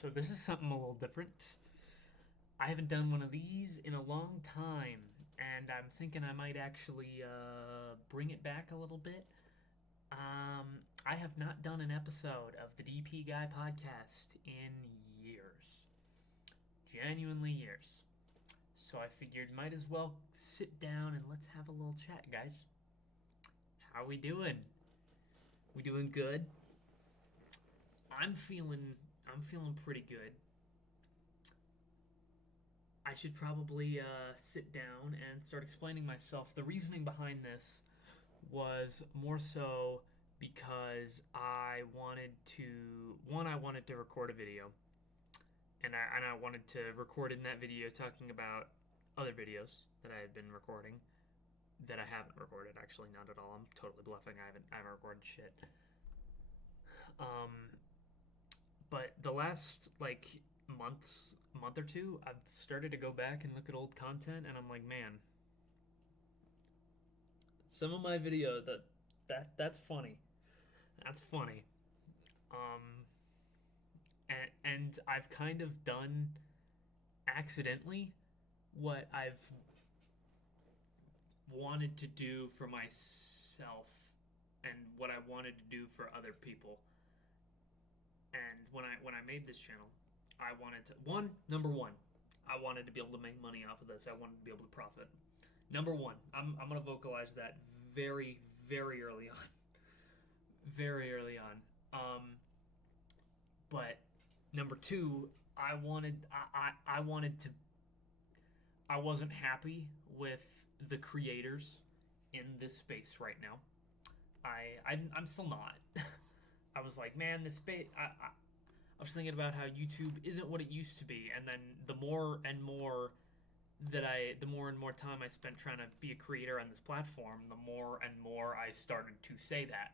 So this is something a little different. I haven't done one of these in a long time, and I'm thinking I might actually bring it back a little bit. I have not done an episode of the DP Guy podcast in years, genuinely years. So I figured might as well sit down and let's have a little chat, guys. How we doing? We doing good? I'm feeling I'm feeling pretty good. I should probably sit down and start explaining myself. The reasoning behind this was more so because I wanted to record a video, and I wanted to record in that video talking about other videos that I had been recording that I haven't recorded. Actually, not at all. I'm totally bluffing. I haven't recorded shit. Um, but the last month or two, I've started to go back and look at old content, and I'm like, man, some of my video that's funny. That's funny. Um, and I've kind of done accidentally what I've wanted to do for myself and what I wanted to do for other people. And when I made this channel, I wanted to number one, I wanted to be able to make money off of this. I wanted to be able to profit. Number one, I'm gonna vocalize that very very early on, very early on. But number two, I wanted to. I wasn't happy with the creators in this space right now. I'm still not. I was like, man, this space. I was thinking about how YouTube isn't what it used to be, and then the more and more time I spent trying to be a creator on this platform, the more and more I started to say that,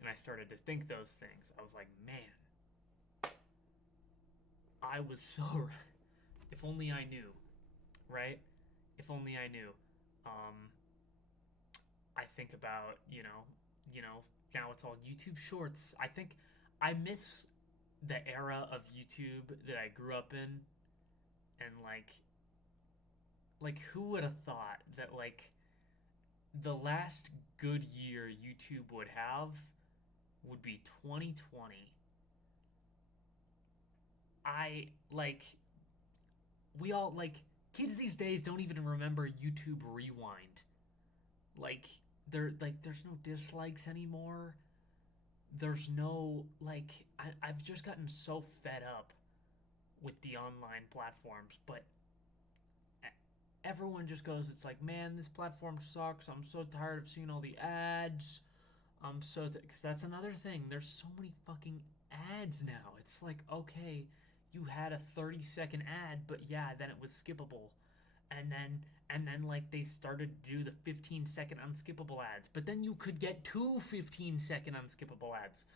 and I started to think those things. I was like, man, I was so right. If only I knew, right? If only I knew. Um, I think about now it's all YouTube Shorts. I think I miss the era of YouTube that I grew up in, and who would have thought that the last good year YouTube would have would be 2020. I we all kids these days don't even remember YouTube Rewind. Like there's no dislikes anymore. There's no I've just gotten so fed up with the online platforms, but everyone just goes, it's like, man, this platform sucks. I'm so tired of seeing all the ads. Because that's another thing. There's so many fucking ads now. It's like, okay, you had a 30-second ad, but yeah, then it was skippable. And then they started to do the 15-second unskippable ads. But then you could get two 15-second unskippable ads.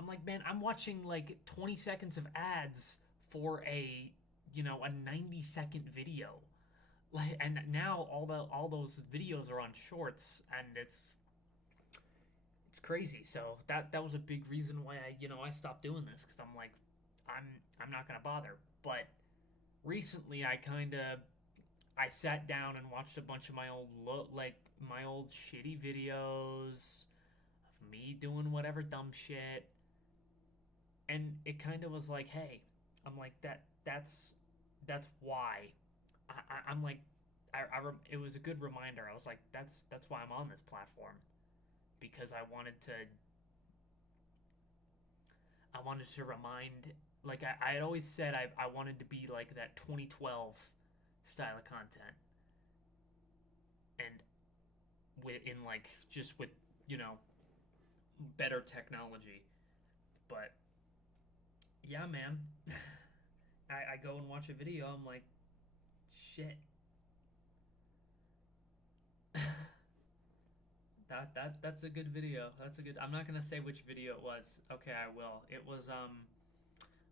I'm like, man, I'm watching 20 seconds of ads for a 90-second video. And now all those videos are on shorts, and it's crazy. So that was a big reason why I stopped doing this, because I'm like, I'm not gonna bother. But recently I sat down and watched a bunch of my old shitty videos of me doing whatever dumb shit, and it kind of was like, hey, I'm like that's why I'm like it was a good reminder. I was like, that's why I'm on this platform, because I wanted to remind, I had always said I wanted to be like that 2012 style of content, and just with you know better technology. But yeah, man, I go and watch a video. I'm like, shit. That's a good video. That's a good. I'm not gonna say which video it was. Okay, I will. It was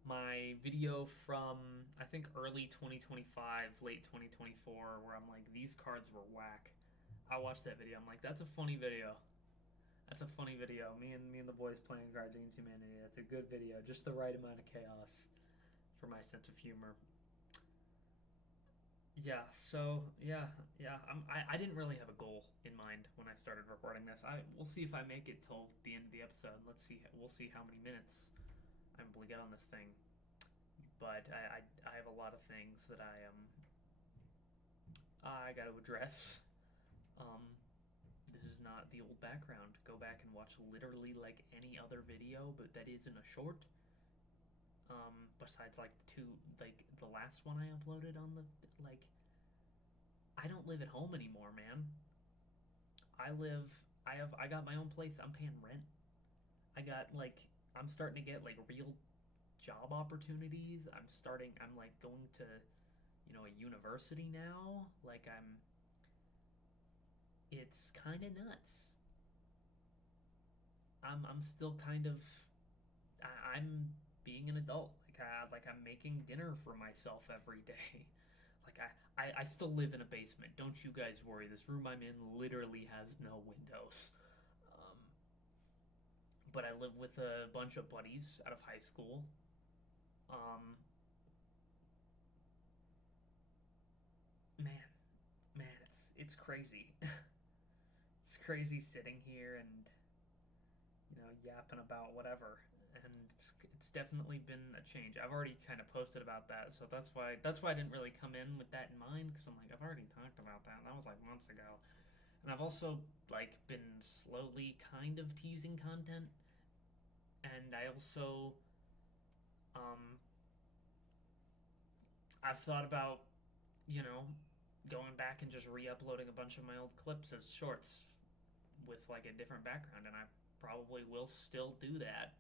my video from, I think, early 2025, late 2024, where I'm like, these cards were whack. I watched that video. I'm like, that's a funny video. That's a funny video. Me and the boys playing Cards Against Humanity. That's a good video. Just the right amount of chaos for my sense of humor. Yeah. So yeah. I didn't really have a goal in mind when I started recording this. We'll see if I make it till the end of the episode. Let's see. We'll see how many minutes I'm able to get on this thing. But I have a lot of things that I got to address. Um, this is not the old background. Go back and watch literally like any other video, but that isn't a short. Besides like the last one I uploaded on the like, I don't live at home anymore, man. I live. I got my own place. I'm paying rent. I got like I'm starting to get like real job opportunities. I'm like going to, a university now. Like it's kind of nuts. I'm still kind of I'm being an adult. Like I'm making dinner for myself every day. Like I still live in a basement. Don't you guys worry. This room I'm in literally has no windows. Um, but I live with a bunch of buddies out of high school. Um, man, man, it's crazy. It's crazy sitting here and yapping about whatever. And it's definitely been a change. I've already kind of posted about that, so that's why I didn't really come in with that in mind because I'm like I've already talked about that. And that was like months ago. And I've also like been slowly kind of teasing content, and I also um I've thought about you know going back and just re-uploading a bunch of my old clips as shorts with like a different background, and I probably will still do that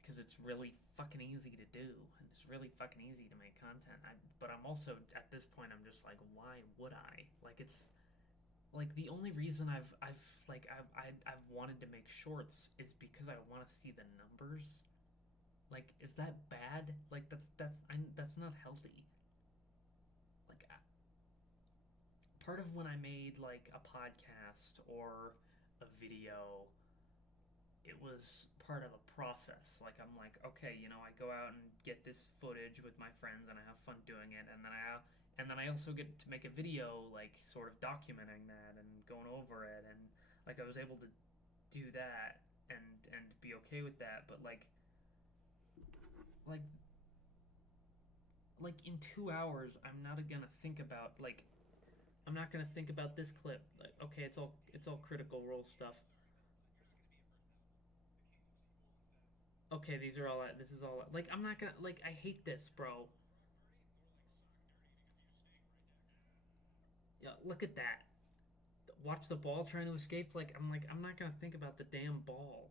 because it's really fucking easy to do and it's really fucking easy to make content. But I'm also at this point I'm just like, why would I? Like it's like the only reason I've wanted to make shorts is because I want to see the numbers. Like, is that bad? Like that's not healthy. Like part of when I made like a podcast or a video, it was part of a process. Like I'm like, okay, I go out and get this footage with my friends and I have fun doing it, and then I also get to make a video like sort of documenting that and going over it, and like I was able to do that and be okay with that. But like in 2 hours I'm not gonna think about this clip. Like, okay, it's all Critical Role stuff. Okay, this is all like I'm not gonna like I hate this, bro. Yeah, look at that. Watch the ball trying to escape. Like I'm not gonna think about the damn ball.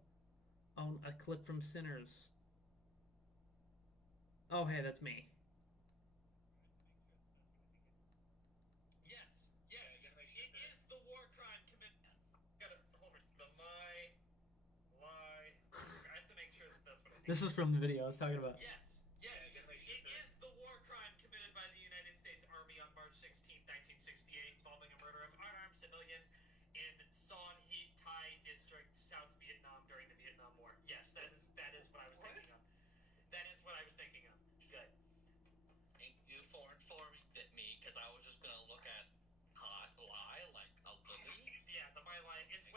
Oh, a clip from Sinners. Oh, hey, that's me. Yes, yes, it is the war crime commit. Gotta Homer, lie. I have to make sure that that's what I think. This is from the video I was talking about. Yes, yes, it is the war crime committed by the United States Army on March 16th, 1968, involving a murder of unarmed civilians in Son He Thai District, South Vietnam during the Vietnam War. Yes, that is what I was thinking of. That is what I was thinking of. Good. Thank you for informing me, because I was just gonna look at lie like a lily. Yeah, the My Line. It's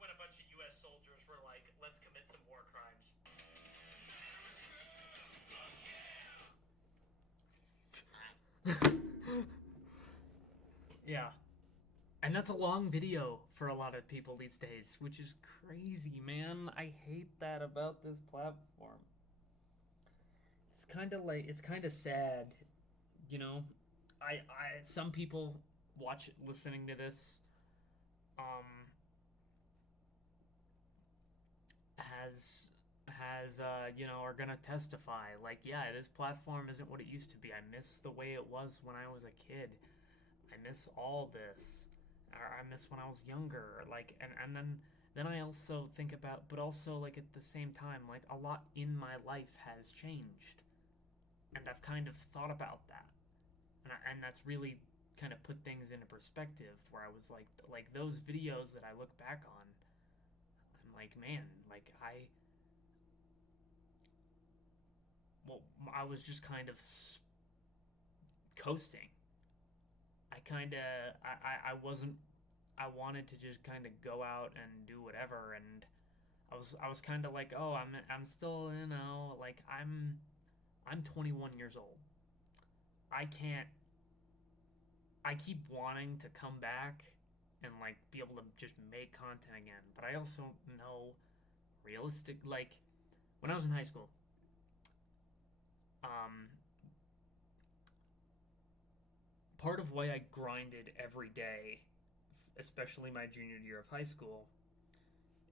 when a bunch of U.S. soldiers were like, let's commit some war crimes. Yeah. And that's a long video for a lot of people these days, which is crazy, man. I hate that about this platform. It's kind of sad, you know. Some people listening to this, um, are gonna testify. Like, yeah, this platform isn't what it used to be. I miss the way it was when I was a kid. I miss all this. Or I miss when I was younger. Like, and then I also think about, but also like at the same time, like a lot in my life has changed, and I've kind of thought about that, and that's really kind of put things into perspective where I was like those videos that I look back on, I'm like, man, like I was just kind of coasting. I wasn't, I wanted to just kind of go out and do whatever, and I was kind of like, oh, I'm still, like I'm 21 years old. I can't. I keep wanting to come back and like be able to just make content again, but I also know realistic, like when I was in high school, um, part of why I grinded every day, especially my junior year of high school,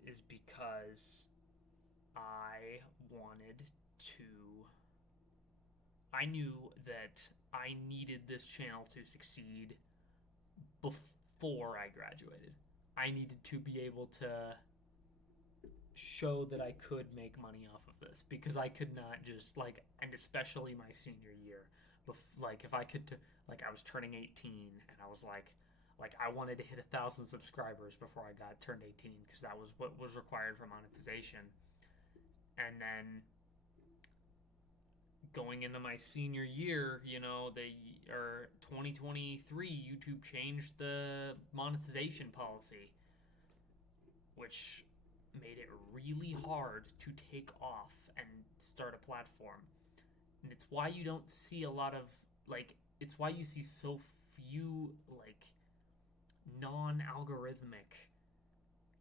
is because I wanted to. I knew that I needed this channel to succeed before I graduated. I needed to be able to show that I could make money off of this because I could not just like, and especially my senior year, like if I could, like I was turning 18 and I was like I wanted to hit 1,000 subscribers before I got turned 18 because that was what was required for monetization, and then going into my senior year, 2023, YouTube changed the monetization policy, which made it really hard to take off and start a platform. And it's why you don't see a lot of, like, it's why you see so few, like, non-algorithmic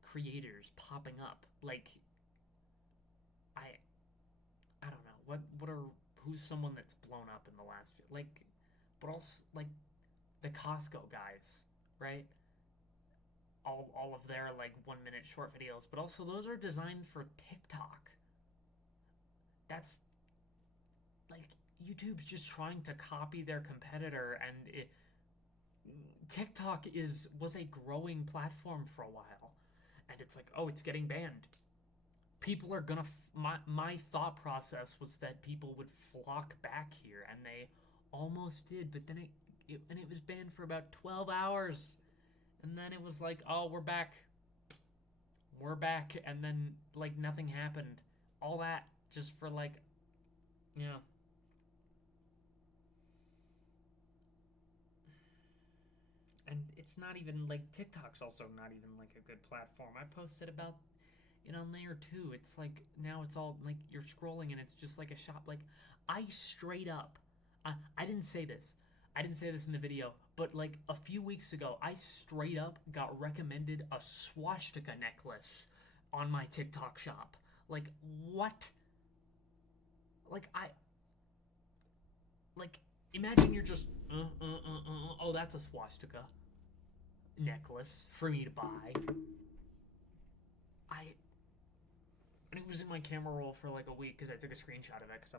creators popping up. Like, I don't know. Who's someone that's blown up in the last few, like, but also, like, the Costco guys, right? All of their, like, 1 minute short videos, but also those are designed for TikTok. That's, like, YouTube's just trying to copy their competitor, and TikTok was a growing platform for a while, and it's like, oh, it's getting banned. People are gonna. My thought process was that people would flock back here, and they almost did, but then it was banned for about 12 hours, and then it was like, oh, we're back, and then like nothing happened. All that just for like, yeah. And it's not even like TikTok's also not even like a good platform. I posted about it on there too. It's like now it's all like you're scrolling and it's just like a shop. Like I straight up, I didn't say this. I didn't say this in the video, but like a few weeks ago, I straight up got recommended a swastika necklace on my TikTok shop. Like what? Like imagine you're just oh, that's a swastika necklace for me to buy. And it was in my camera roll for like a week because I took a screenshot of it because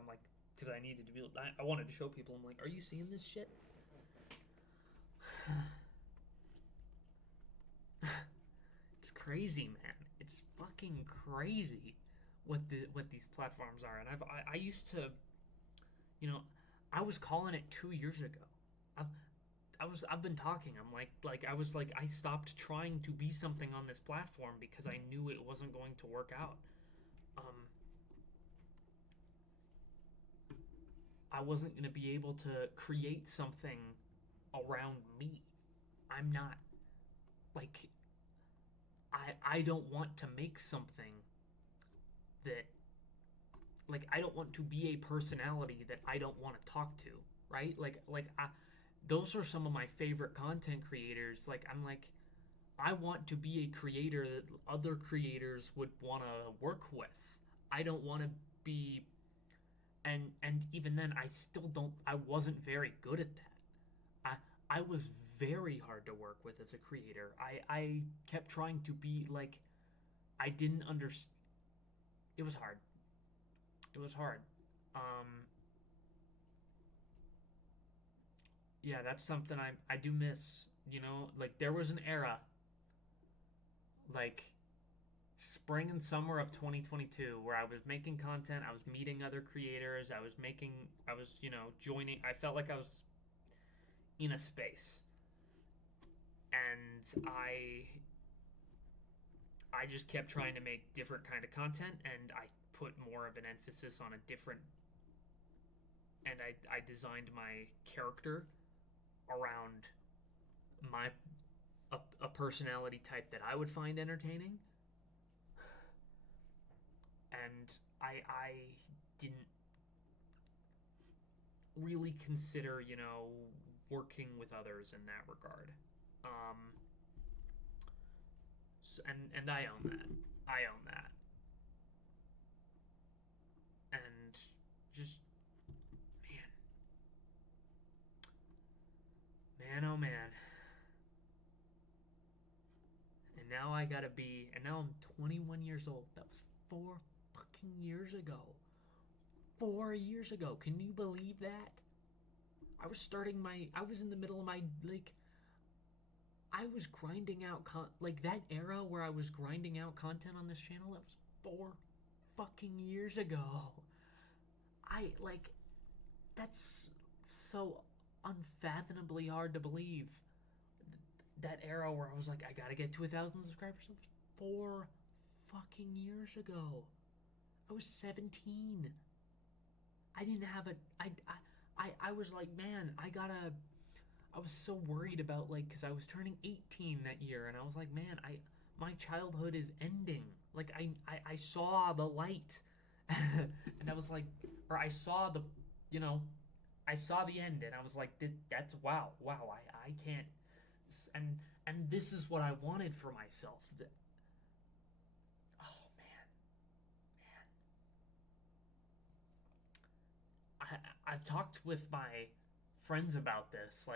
I needed to be. I wanted to show people. I'm like, are you seeing this shit? It's crazy, man. It's fucking crazy what these platforms are. And I used to, I was calling it 2 years ago. I've been talking. I'm I stopped trying to be something on this platform because I knew it wasn't going to work out. I wasn't going to be able to create something around me. I'm not like I don't want to make something that like I don't want to be a personality that I don't want to talk to, right? Those are some of my favorite content creators. I want to be a creator that other creators would want to work with. I don't want to be and even then I wasn't very good at that. I was very hard to work with as a creator. I kept trying to be like I didn't understand. It was hard. It was hard. Yeah, that's something I do miss. Like there was an era, like spring and summer of 2022, where I was making content, I was meeting other creators, I was joining. I felt like I was in a space. and I just kept trying to make different kind of content, and I put more of an emphasis on a different, and I designed my character around my a personality type that I would find entertaining, and I didn't really consider, working with others in that regard. Um, and I own that. I own that. And just man, oh man. And now I gotta be, and now I'm 21 years old. That was 4 fucking years ago. 4 years ago. Can you believe that? I was in the middle of my, I was grinding out, that era where I was grinding out content on this channel, that was 4 fucking years ago. That's so unfathomably hard to believe. That era where I was like, I gotta get to 1,000 subscribers. It was 4 fucking years ago. I was 17. I didn't have I was like, man, I was so worried about, because I was turning 18 that year, and I was like, man, my childhood is ending. I saw the light. And I was like, or I saw I saw the end, and I was like, that's wow, I can't, and this is what I wanted for myself. Oh man, I've talked with my friends about this.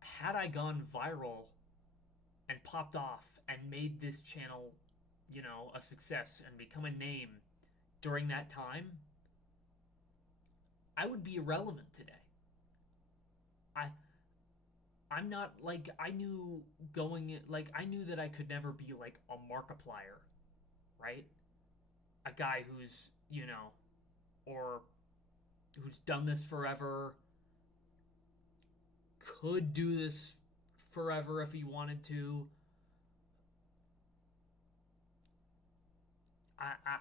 Had I gone viral and popped off and made this channel, a success and become a name during that time, I would be irrelevant today. I I'm not I knew I knew that I could never be a Markiplier, right? A guy who's, or who's done this forever, could do this forever if he wanted to.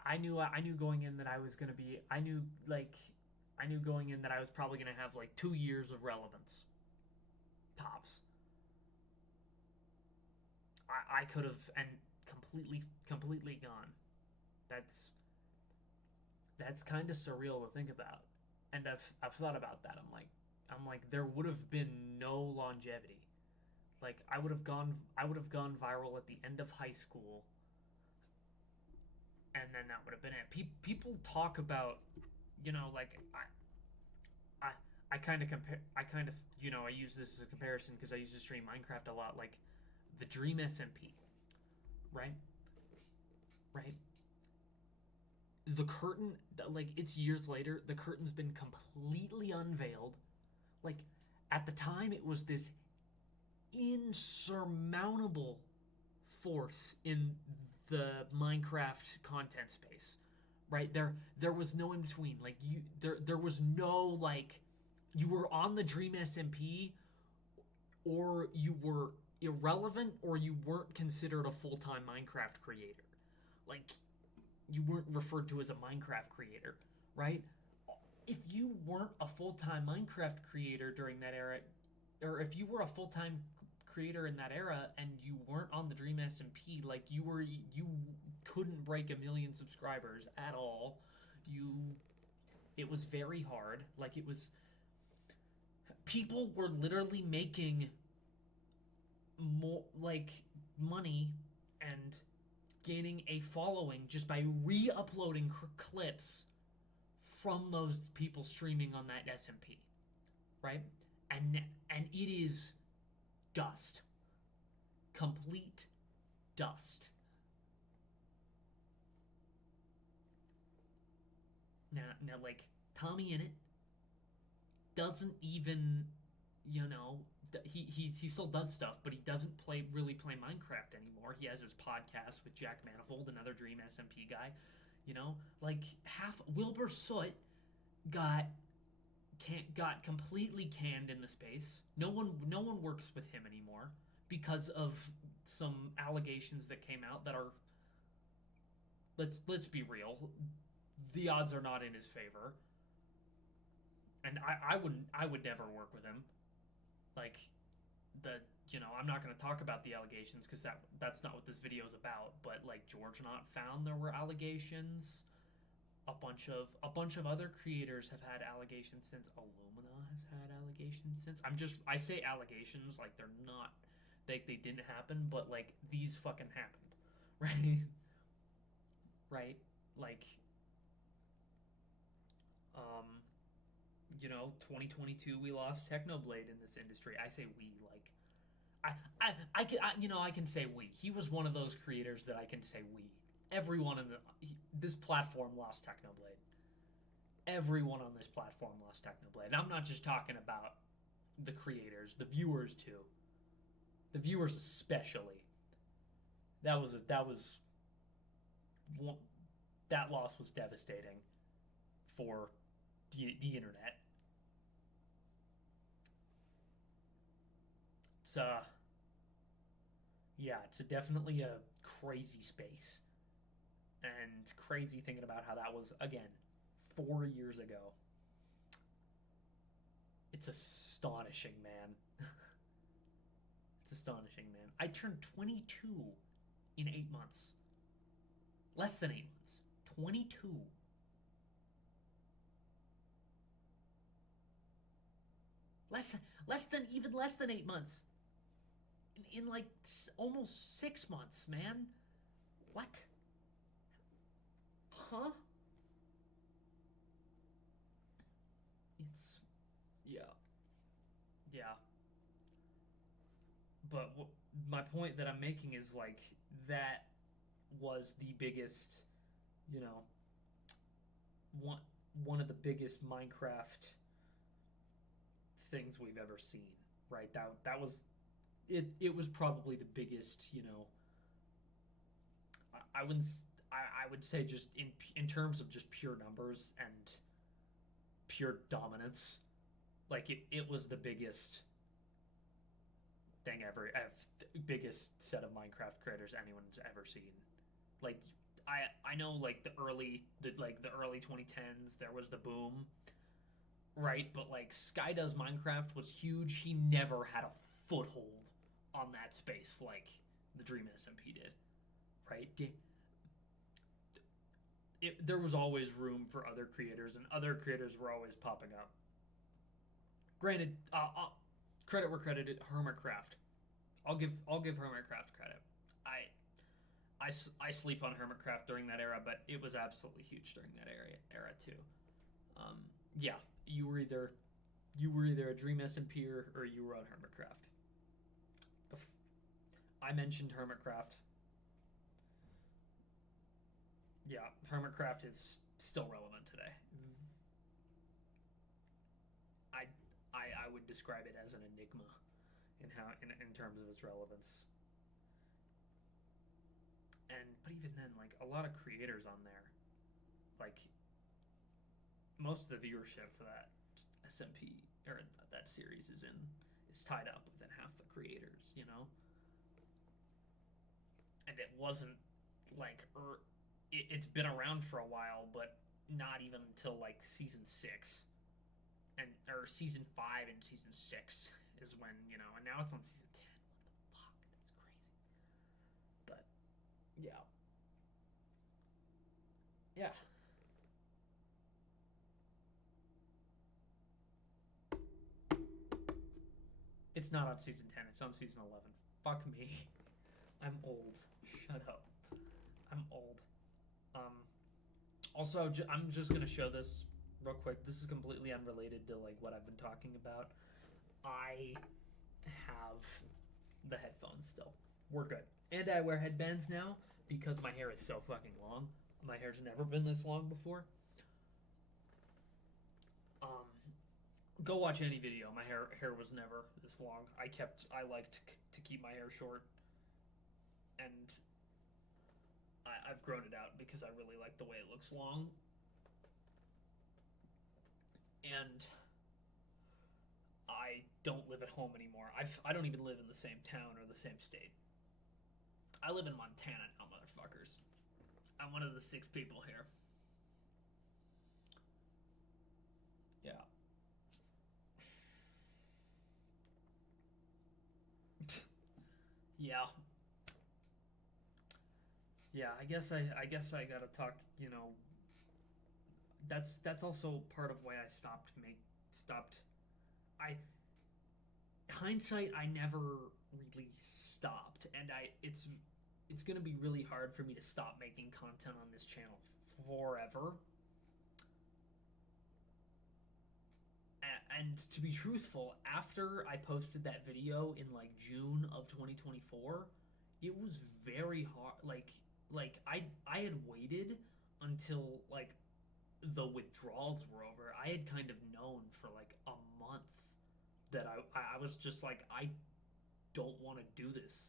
I knew going in that I was gonna be I knew going in that I was probably gonna have 2 years of relevance tops. I could have and completely gone. That's kind of surreal to think about, and I've thought about that. I'm like there would have been no longevity. I would have gone viral at the end of high school, and then that would have been it. People talk about, I kind of compare. I use this as a comparison because I used to stream Minecraft a lot. The Dream SMP, right? Right. The curtain, it's years later. The curtain's been completely unveiled. Like at the time, it was this insurmountable force in the Minecraft content space, right? There was no in between. There was no you were on the Dream SMP, or you were irrelevant, or you weren't considered a full-time Minecraft creator. You weren't referred to as a Minecraft creator, right? If you weren't a full-time Minecraft creator during that era, or if you were a full-time creator in that era and you weren't on the Dream SMP, you couldn't break 1 million subscribers at all. It was very hard. People were literally making more money and gaining a following just by re-uploading clips from those people streaming on that SMP, right? And it is dust, complete dust. Now TommyInnit doesn't even, he still does stuff, but he doesn't really play Minecraft anymore. He has his podcast with Jack Manifold, another Dream SMP guy. Half Wilbur Soot got got completely canned in the space. No one works with him anymore because of some allegations that came out that are, let's be real, the odds are not in his favor. And I would never work with him. Like, I'm not going to talk about the allegations because that's not what this video is about. But like, George Knott found there were allegations. A bunch of other creators have had allegations since. Illumina has had allegations since. I say allegations like they're not, they didn't happen, but like these fucking happened, right? Right? Like, 2022 we lost Technoblade in this industry. I say we, like, I can say we. He was one of those creators that I can say we. Everyone in this platform lost Technoblade. Everyone on this platform lost Technoblade. And I'm not just talking about the creators, the viewers too. The viewers especially. That loss was devastating for the internet. It's definitely a crazy space. And crazy thinking about how that was, again, 4 years ago. It's astonishing, man. It's astonishing, man. I turned 22 in 8 months. Less than 8 months. 22. Less than 8 months. In like almost 6 months, man. What? Huh? Yeah. But my point that I'm making is like that was the biggest, one of the biggest Minecraft things we've ever seen, right? That was it. It was probably the biggest, I wouldn't. I would say just in terms of just pure numbers and pure dominance, like it was the biggest thing ever, biggest set of Minecraft creators anyone's ever seen. Like, I know like the early 2010s there was the boom, right? But like SkyDoes Minecraft was huge. He never had a foothold on that space like the Dream SMP did, right? There was always room for other creators, and other creators were always popping up. Granted, credit where credit is, Hermitcraft. I'll give Hermitcraft credit. I sleep on Hermitcraft during that era, but it was absolutely huge during that era too. Yeah, you were either a Dream SMP or you were on Hermitcraft. I mentioned Hermitcraft. Yeah, Hermitcraft is still relevant today. I would describe it as an enigma in terms of its relevance. But even then, like, a lot of creators on there, like, most of the viewership for that SMP or that series is tied up within half the creators, And it wasn't like it's been around for a while, but not even until like season 6 or season 5 and season 6 is when, and now it's on season 10. What the fuck? That's crazy. But yeah. It's not on season 10, it's on season 11. Fuck me. I'm old. Shut up. I'm old. Also, I'm just gonna show this real quick. This is completely unrelated to like what I've been talking about. I have the headphones still. We're good. And I wear headbands now because my hair is so fucking long. My hair's never been this long before. Go watch any video. My hair was never this long. I liked to keep my hair short, and I've grown it out because I really like the way it looks long. And I don't live at home anymore. I don't even live in the same town or the same state. I live in Montana now, motherfuckers. I'm one of the 6 people here. Yeah. Yeah. Yeah, I guess I gotta talk. That's also part of why I stopped. I hindsight, I never really stopped, and it's gonna be really hard for me to stop making content on this channel forever. And to be truthful, after I posted that video in like June of 2024, it was very hard. Like I had waited until like the withdrawals were over. I had kind of known for like a month that I was just like, I don't want to do this.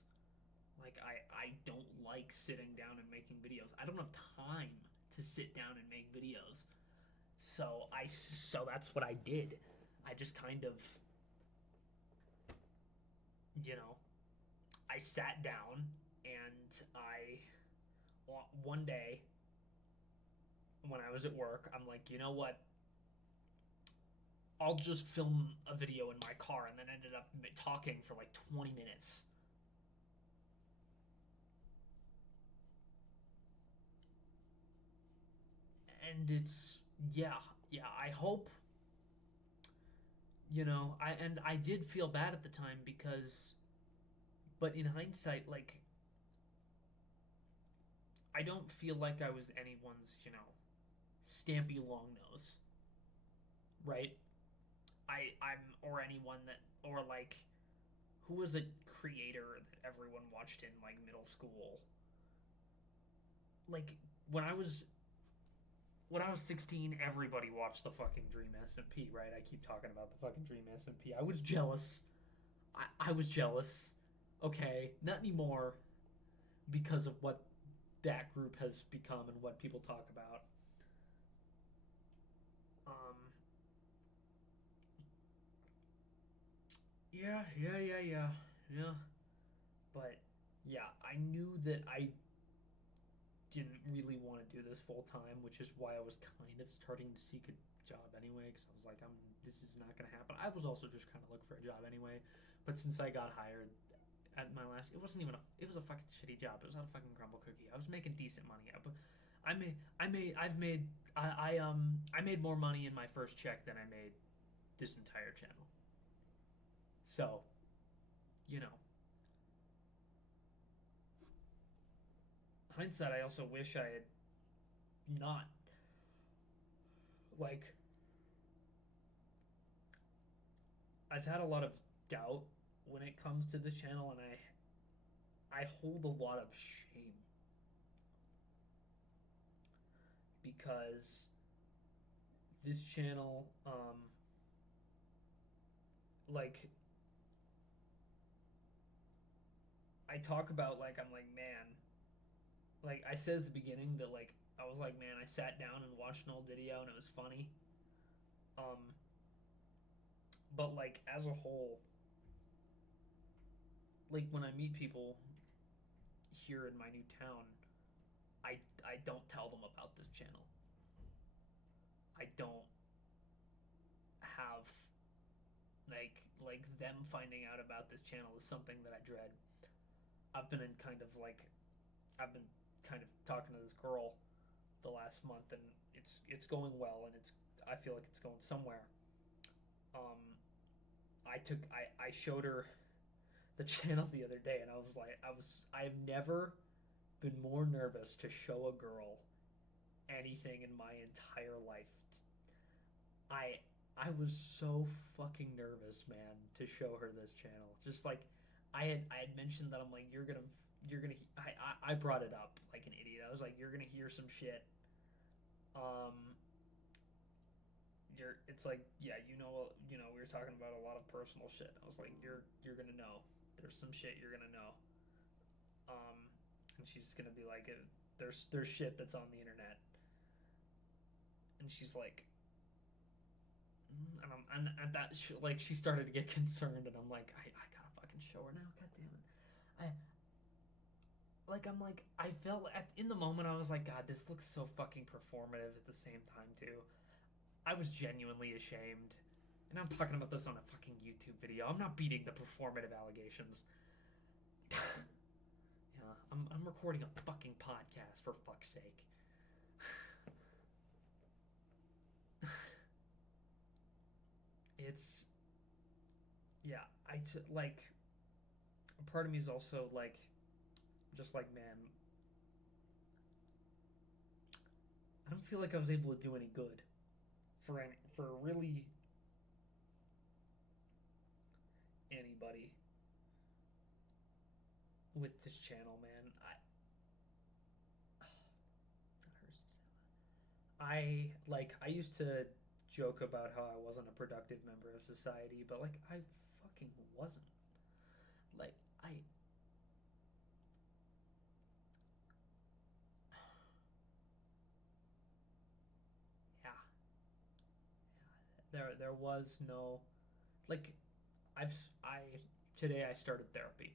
Like I don't like sitting down and making videos. I don't have time to sit down and make videos. So that's what I did. I just kind of, you know, I sat down and one day when I was at work, I'm like, you know what? I'll just film a video in my car, and then ended up talking for like 20 minutes. And it's, yeah, I hope, I did feel bad at the time because, but in hindsight, like, I don't feel like I was anyone's, stampy long nose, right? Or anyone that, or like, who was a creator that everyone watched in like middle school. Like, when I was 16, everybody watched the fucking Dream SMP, right? I keep talking about the fucking Dream SMP. I was jealous. I was jealous. Okay, not anymore because of what that group has become and what people talk about. Um, yeah. But yeah, I knew that I didn't really want to do this full time, which is why I was kind of starting to seek a job anyway. Because I was like, this is not going to happen. I was also just trying to look for a job anyway. But since I got hired at my last, it wasn't even it was a fucking shitty job. It was not a fucking crumble cookie. I was making decent money. I made more money in my first check than I made this entire channel. So, you know, hindsight, I also wish I had not, like, I've had a lot of doubt when it comes to this channel, and I hold a lot of shame because this channel, like, I talk about, like, I'm like, man, like I said at the beginning that, like, I was like, man, I sat down and watched an old video and it was funny. Um, but like as a whole, like when I meet people here in my new town, I don't tell them about this channel. I don't have like them finding out about this channel is something that I dread. I've been in kind of like I've been kind of talking to this girl the last month, and it's going well, and I feel like it's going somewhere. Um, I showed her the channel the other day, and I was like, I have never been more nervous to show a girl anything in my entire life. I I was so fucking nervous, man, to show her this channel. Just like I had mentioned that I'm like, you're gonna I brought it up like an idiot. I was like, you're gonna hear some shit. Um, it's like, yeah, we were talking about a lot of personal shit. I was like, you're gonna know. There's some shit you're gonna know. Um, and she's gonna be like, there's shit that's on the internet. And she's like, And at that like she started to get concerned, and I'm like, I gotta fucking show her now. God damn it. I felt in the moment I was like, God, this looks so fucking performative at the same time too. I was genuinely ashamed. And I'm talking about this on a fucking YouTube video. I'm not beating the performative allegations. Yeah, I'm recording a fucking podcast, for fuck's sake. It's, yeah, like, part of me is also like, just like, man, I don't feel like I was able to do any good for really anybody with this channel, man. I used to joke about how I wasn't a productive member of society, but like I fucking wasn't. Like I yeah. There was no, like, I today I started therapy.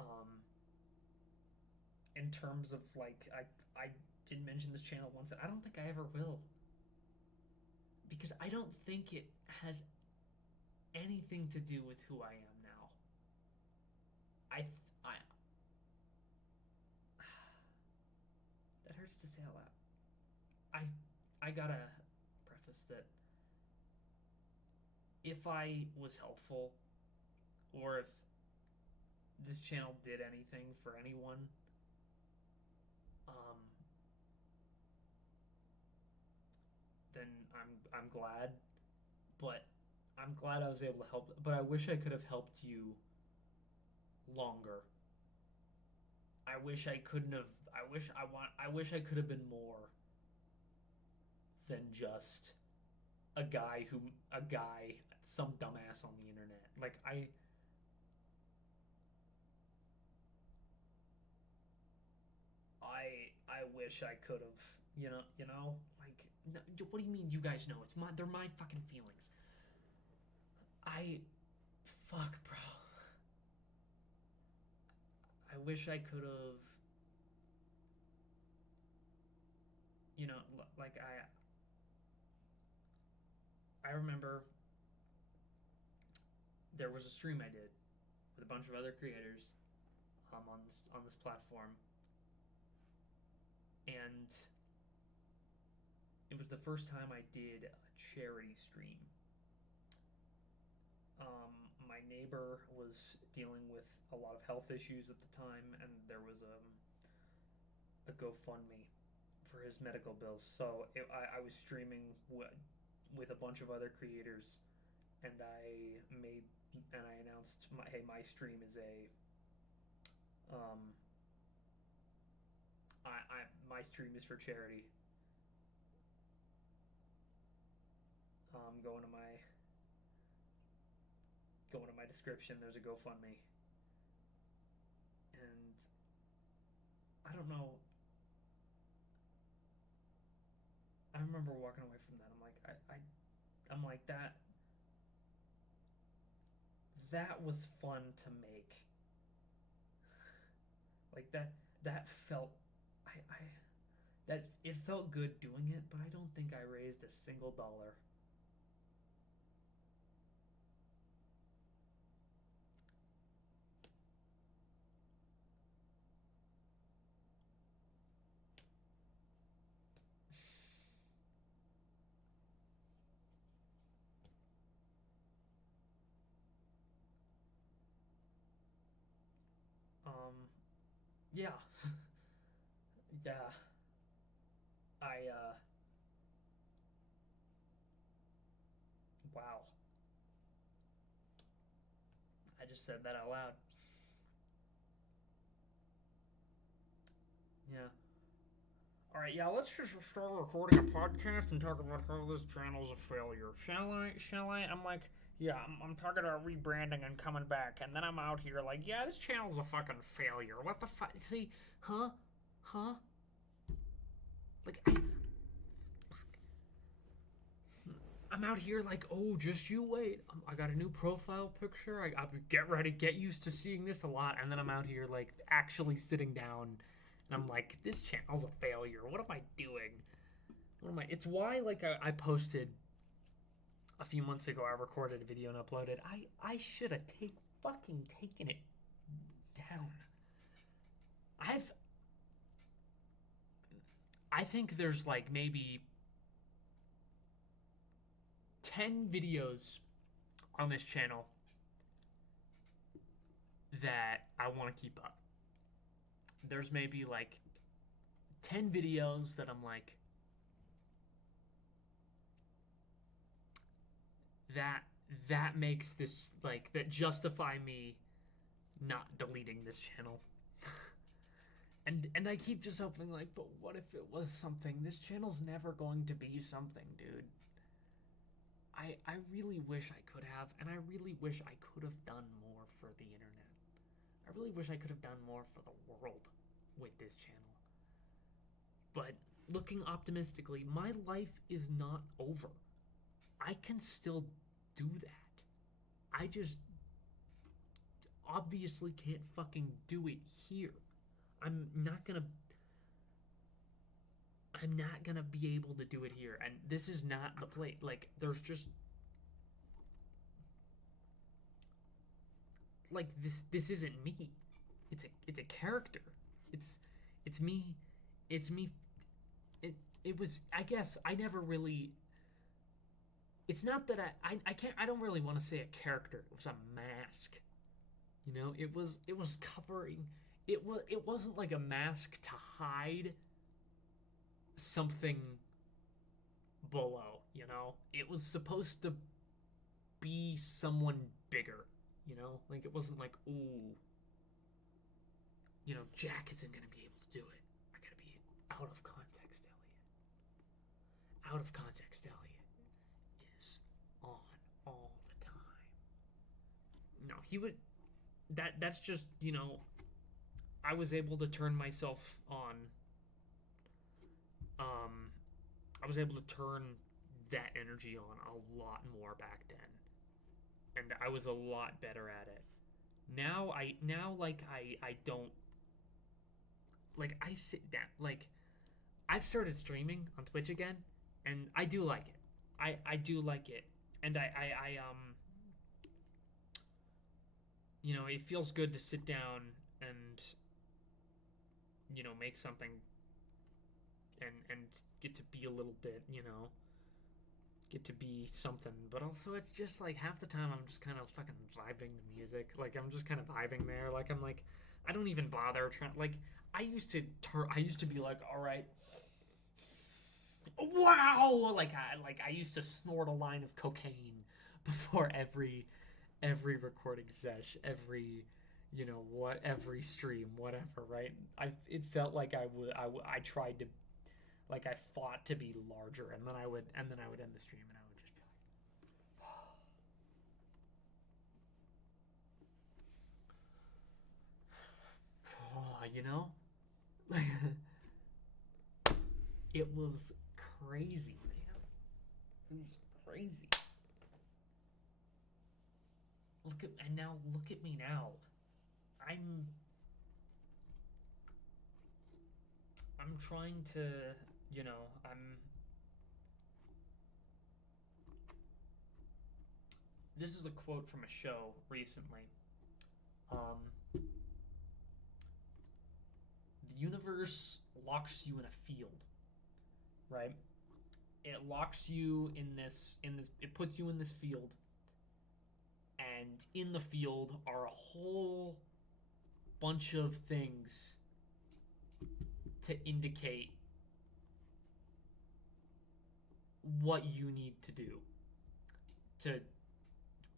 Um in terms of like I did mention this channel once, and I don't think I ever will, because I don't think it has anything to do with who I am now. I that hurts to say out loud. I gotta preface that if I was helpful, or if this channel did anything for anyone, then I'm glad. But I'm glad I was able to help. But I wish I could have helped you longer. I wish I couldn't have. I wish I could have been more than just a guy, some dumbass on the internet. Like I wish I could have. Like, no, what do you mean? You guys know they're my fucking feelings. I, fuck, bro. I wish I could have. Like I remember there was a stream I did with a bunch of other creators on this platform, and it was the first time I did a charity stream. My neighbor was dealing with a lot of health issues at the time, and there was a GoFundMe for his medical bills. So I was streaming with a bunch of other creators, and I announced my stream is my stream is for charity. Go into my description. There's a GoFundMe, and I don't know. I remember walking away from that. I'm like that. That was fun to make. Like that felt I that it felt good doing it, but I don't think I raised a single dollar. Yeah. Yeah. I wow. I just said that out loud. Yeah. All right, yeah, let's just start recording a podcast and talk about how this channel's a failure. Shall I? Shall I? I'm like, yeah, I'm talking about rebranding and coming back, and then I'm out here like, yeah, this channel's a fucking failure. What the fuck? See, huh? Like, I'm out here like, oh, just you wait. I got a new profile picture. I get ready, get used to seeing this a lot, and then I'm out here like actually sitting down, and I'm like, this channel's a failure. What am I doing? What am I? It's why like I posted a few months ago. I recorded a video and uploaded. I should have fucking taken it down. I think there's like maybe 10 videos on this channel that I want to keep up. There's maybe like 10 videos that I'm like, that makes this, like, that justify me not deleting this channel. And I keep just hoping, like, but what if it was something? This channel's never going to be something, dude. I really wish I could have, and I really wish I could have done more for the internet. I really wish I could have done more for the world with this channel. But looking optimistically, my life is not over. I can still do that. I just obviously can't fucking do it here. I'm not gonna be able to do it here, and this is not the place. Like, there's just like this isn't me. It's a character. It's me. It's me. It was, I guess I never really. It's not that I don't really want to say a character. It was a mask. You know, it was covering. It wasn't like a mask to hide something below, you know? It was supposed to be someone bigger, you know? Like, it wasn't like, ooh, you know, Jack isn't gonna be able to do it. I gotta be out of context, Elliot. Out of context, Elliot is on all the time. No, he would. That's just, you know, I was able to turn myself on. I was able to turn that energy on a lot more back then, and I was a lot better at it. Now I don't, like, I sit down, like, I've started streaming on Twitch again, and I do like it. I do like it, and I you know, it feels good to sit down and, you know, make something and get to be a little bit, you know, get to be something. But also, it's just like half the time I'm just kind of fucking vibing to music. Like, I'm just kind of vibing there. Like, I'm like, I don't even bother trying. Like, I used to be like, all right, wow, like I used to snort a line of cocaine before every recording sesh, every, you know, every stream, whatever, right? It felt like I tried to, like, I fought to be larger, and then I would end the stream, and I would just be like, oh, you know, it was crazy, man. It was crazy. Now look at me now. I'm trying to, you know, this is a quote from a show recently. The universe locks you in a field, right? It locks you in this, it puts you in this field, and in the field are a whole bunch of things to indicate what you need to do, to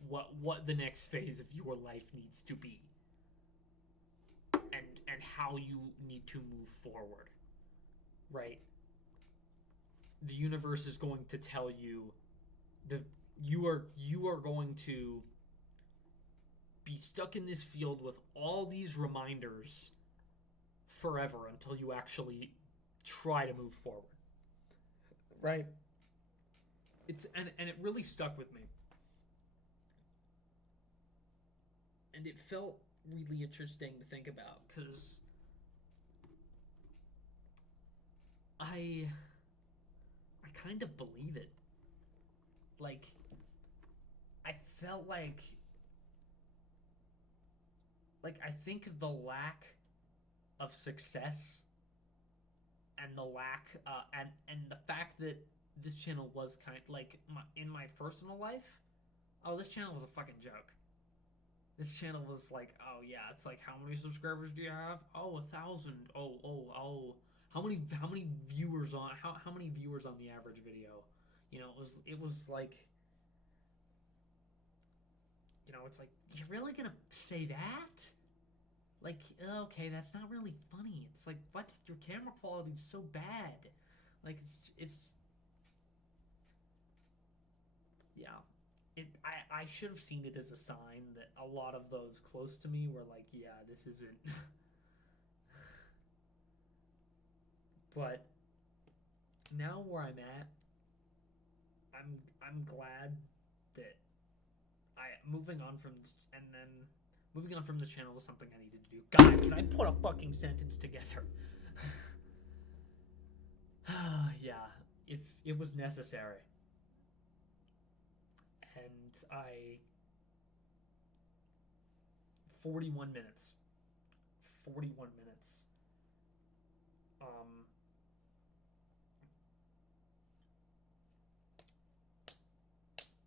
what the next phase of your life needs to be, and how you need to move forward, right? The universe is going to tell you that you are going to be stuck in this field with all these reminders forever until you actually try to move forward, right? and it really stuck with me. And it felt really interesting to think about because I I kind of believe it. Like I felt like I think the lack of success and the lack and the fact that this channel was kind like in my personal life, oh, this channel was a fucking joke. This channel was like, oh yeah, it's like how many subscribers do you have? Oh, 1,000. Oh. How many viewers on how many viewers on the average video? You know, it was like, it's like you're really gonna say that? Like, okay, that's not really funny. It's like, what? Your camera quality is so bad. Like, it's yeah. I should have seen it as a sign that a lot of those close to me were like, yeah, this isn't. But now where I'm at, I'm glad that moving on from this, and then moving on from this channel was something I needed to do. God, can I put a fucking sentence together? Yeah, it was necessary, and I 41 minutes, 41 minutes. Um,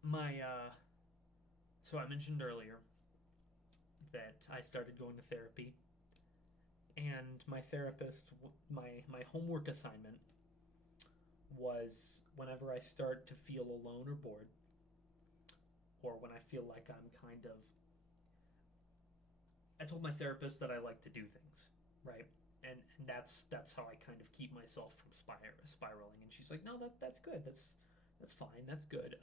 my so I mentioned earlier that I started going to therapy, and my therapist, my homework assignment was whenever I start to feel alone or bored, or when I feel like I'm kind of. I told my therapist that I like to do things, right? And that's how I kind of keep myself from spiraling. And she's like, no, that's good. That's fine. That's good.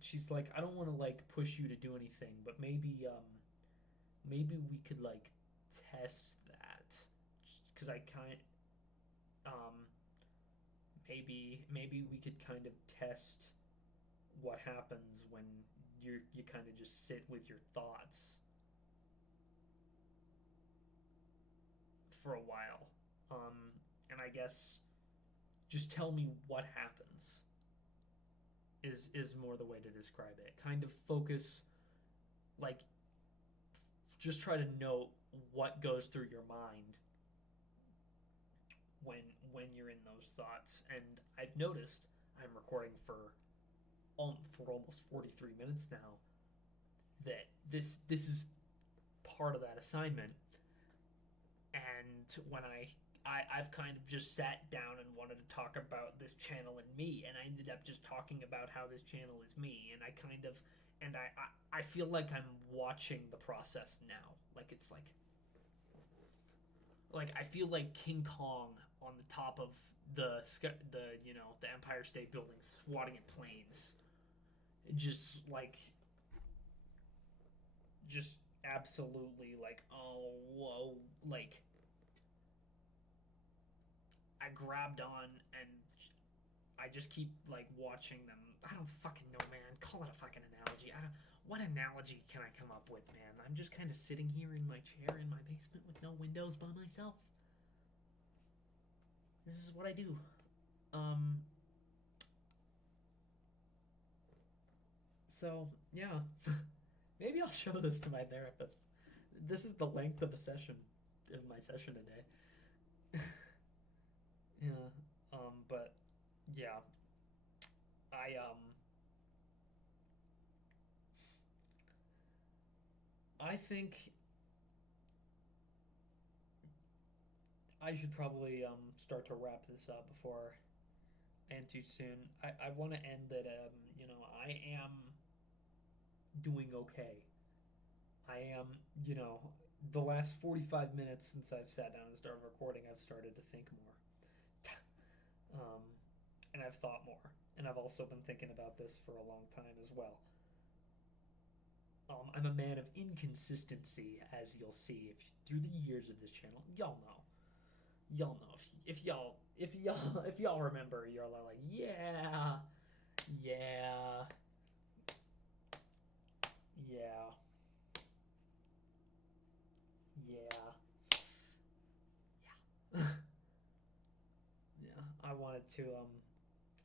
She's like, I don't want to like push you to do anything, but maybe we could like test that, because I kind um maybe we could kind of test what happens when you kind of just sit with your thoughts for a while. And I guess just tell me what happens is more the way to describe it. Kind of focus, like, just try to note what goes through your mind when you're in those thoughts. And I've noticed I'm recording for almost 43 minutes now, that this is part of that assignment. And when I've kind of just sat down and wanted to talk about this channel and me, and I ended up just talking about how this channel is me, and I feel like I'm watching the process now. Like it's like I feel like King Kong on the top of the Empire State Building swatting at planes. Just like just absolutely like, oh whoa, like I grabbed on, and I just keep like watching them. I don't fucking know, man. Call it a fucking analogy. I don't. What analogy can I come up with, man? I'm just kind of sitting here in my chair in my basement with no windows by myself. This is what I do. So yeah, maybe I'll show this to my therapist. This is the length of my session today. Yeah. But yeah, I I think I should probably start to wrap this up before I end too soon. I want to end that I am doing okay. I am, the last 45 minutes since I've sat down and started recording, I've started to think more. um, and I've thought more. And I've also been thinking about this for a long time as well. I'm a man of inconsistency, as you'll see if through the years of this channel. Y'all know if y'all remember, y'all are like, yeah, yeah, yeah, yeah, yeah. Yeah, I wanted to.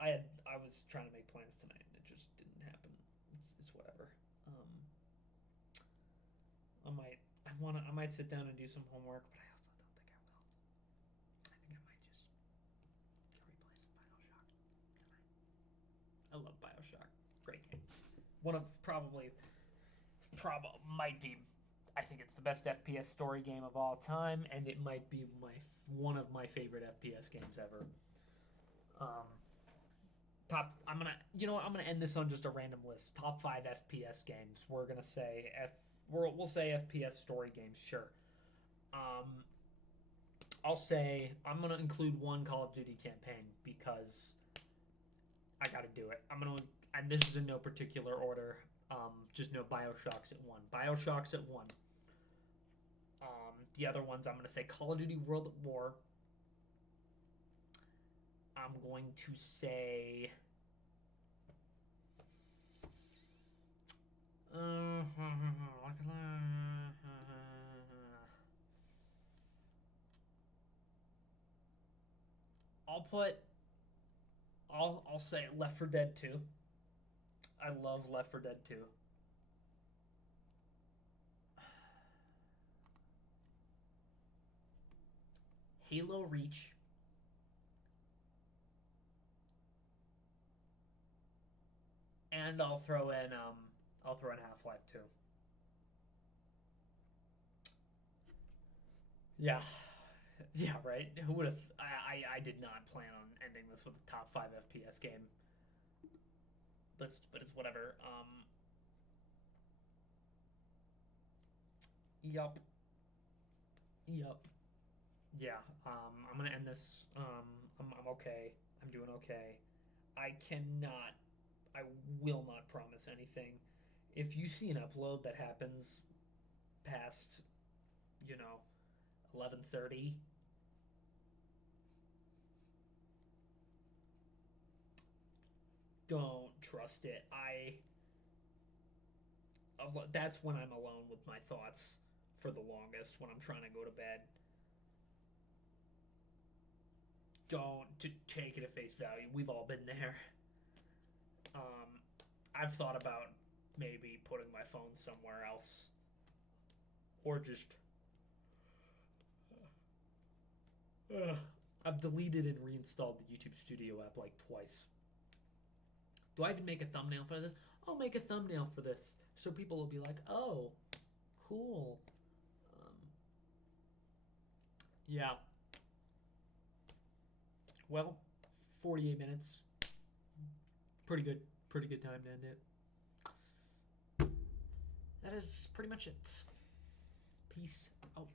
I was trying to make plans tonight, and it just didn't happen. It's whatever. Um, I might sit down and do some homework, but I also don't think I will. I think I might just go replay some Bioshock tonight. I love Bioshock. Great game. One of might be. I think it's the best FPS story game of all time, and it might be one of my favorite FPS games ever. Um, top. I'm gonna end this on just a random list. Top 5 FPS games. We're gonna say we'll say FPS story games. Sure. Um, I'll say I'm gonna include one Call of Duty campaign because I gotta do it. And this is in no particular order. Just know Bioshock's at 1. Bioshock's at 1. The other ones I'm gonna say Call of Duty World at War. I'm going to say. I'll say Left 4 Dead 2. I love Left 4 Dead 2. Halo Reach. And I'll throw in Half-Life 2. Yeah. Yeah, right? Who would have I did not plan on ending this with a top 5 FPS game list, but it's whatever. Yup. Yup. Yeah. I'm gonna end this. I'm okay. I'm doing okay. I cannot. I will not promise anything. If you see an upload that happens past, 11:30, don't trust it. That's when I'm alone with my thoughts for the longest, when I'm trying to go to bed. Don't take it at face value. We've all been there. I've thought about maybe putting my phone somewhere else, or just I've deleted and reinstalled the YouTube Studio app like twice. Do I even make a thumbnail for this? I'll make a thumbnail for this so people will be like, "Oh, cool." Yeah. Well, 48 minutes. Pretty good. Pretty good time to end it. That is pretty much it. Peace out.